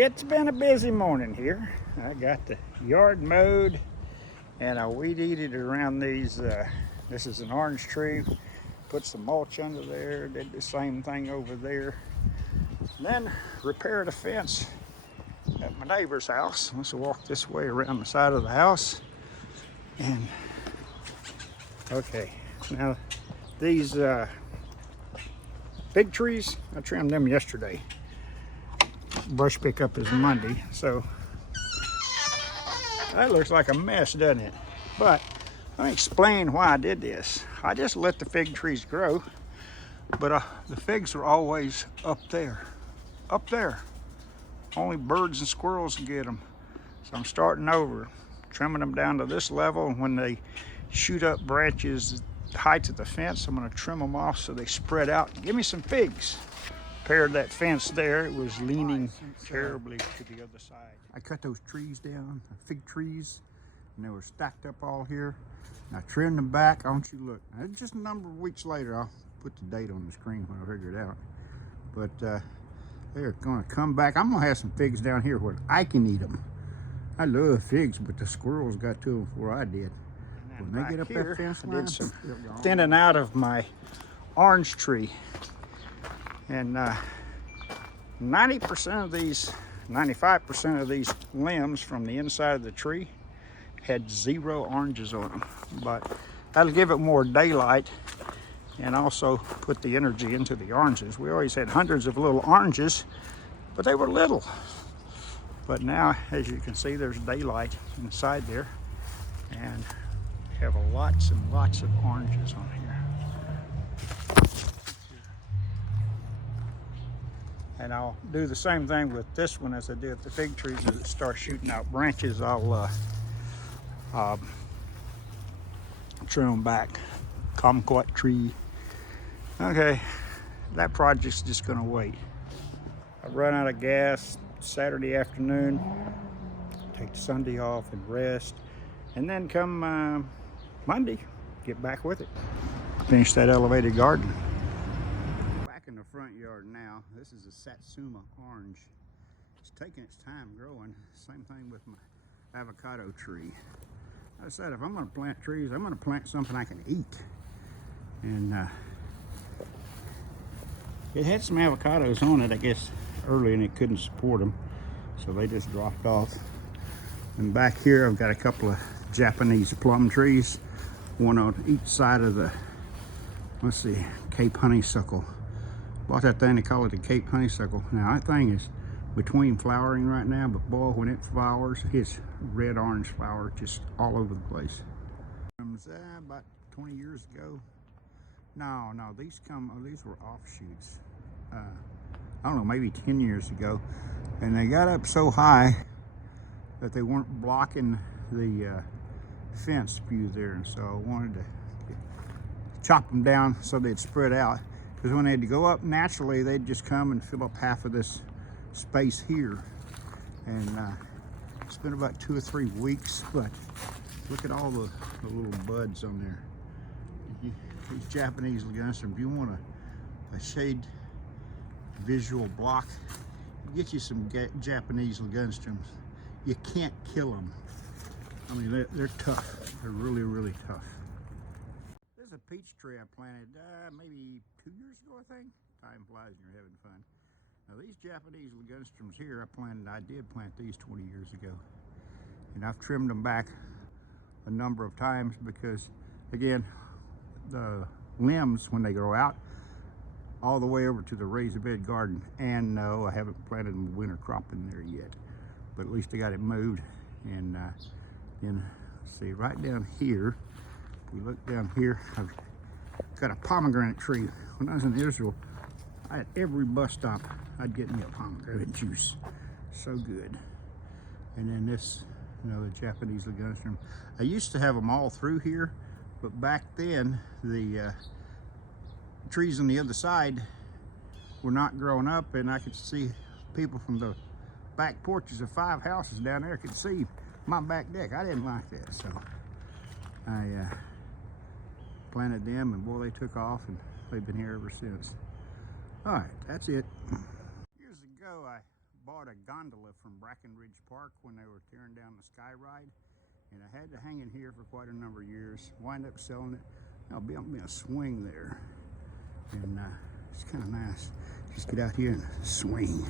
It's been a busy morning here. I got the yard mowed and I weed eated around these. This is an orange tree. Put some mulch under there. Did the same thing over there. Then repaired a fence at my neighbor's house. Let's walk this way around the side of the house. And okay, now these big trees, I trimmed them yesterday. Brush pickup is Monday, so that looks like a mess, doesn't it? But let me explain why I did this. I just let the fig trees grow, but the figs are always up there. Only birds and squirrels can get them. So I'm starting over, trimming them down to this level, and when they shoot up branches the height of the fence, I'm going to trim them off so they spread out and give me some figs. Repaired that fence there. It was leaning terribly to the other side. I cut those trees down, the fig trees, and they were stacked up all here. And I trimmed them back. I want you to look. Now, just a number of weeks later, I'll put the date on the screen when I figure it out. But they're going to come back. I'm going to have some figs down here where I can eat them. I love figs, but the squirrels got to them before I did. When they get up that fence line, I did some thinning out of my orange tree. And 90% of these, 95% of these limbs from the inside of the tree had 0 oranges on them. But that'll give it more daylight and also put the energy into the oranges. We always had hundreds of little oranges, but they were little. But now, as you can see, there's daylight inside there, and we have lots and lots of oranges on here. And I'll do the same thing with this one as I did with the fig trees. As it starts shooting out branches, I'll trim them back. Kumquat tree. Okay, that project's just gonna wait. I run out of gas Saturday afternoon, take Sunday off and rest, and then come Monday, get back with it. Finish that elevated garden. Back in the front yard now. This is a Satsuma Orange. It's taking its time growing. Same thing with my avocado tree. I said if I'm going to plant trees, I'm going to plant something I can eat. And it had some avocados on it, I guess, early, and it couldn't support them, so they just dropped off. And back here I've got a couple of Japanese plum trees, one on each side of the, let's see, Cape Honeysuckle. Bought that thing, they call it the Cape Honeysuckle. Now that thing is between flowering right now, but boy, when it flowers, it's red-orange flower just all over the place. About 20 years ago. No, these were offshoots. I don't know, maybe 10 years ago. And they got up so high that they weren't blocking the fence view there. And so I wanted to chop them down so they'd spread out. Because when they had to go up naturally, they'd just come and fill up half of this space here. And it's been about 2 or 3 weeks, but look at all the little buds on there. These Japanese ligustrum, if you want a shade visual block, get you some Japanese ligustrums. You can't kill them. I mean, they're tough. They're really, really tough. There's a peach tree I planted maybe 2 years ago, I think. Time flies and you're having fun. Now these Japanese ligustrums here, I did plant these 20 years ago. And I've trimmed them back a number of times because, again, the limbs, when they grow out, all the way over to the raised bed garden. And no, I haven't planted a winter crop in there yet. But at least I got it moved. And then, see, right down here, if we look down here, I've got a pomegranate tree. When I was in Israel, at every bus stop, I'd get me a pomegranate juice. So good. And then this, the Japanese ligustrum. I used to have them all through here, but back then, the trees on the other side were not growing up, and I could see people from the back porches of 5 houses down there could see my back deck. I didn't like that, so I planted them, and boy, they took off, and they've been here ever since. All right, that's it. Years ago, I bought a gondola from Brackenridge Park when they were tearing down the Sky Ride, and I had to hang it here for quite a number of years. Wind up selling it. I'll be a swing there, and it's kind of nice. Just get out here and swing.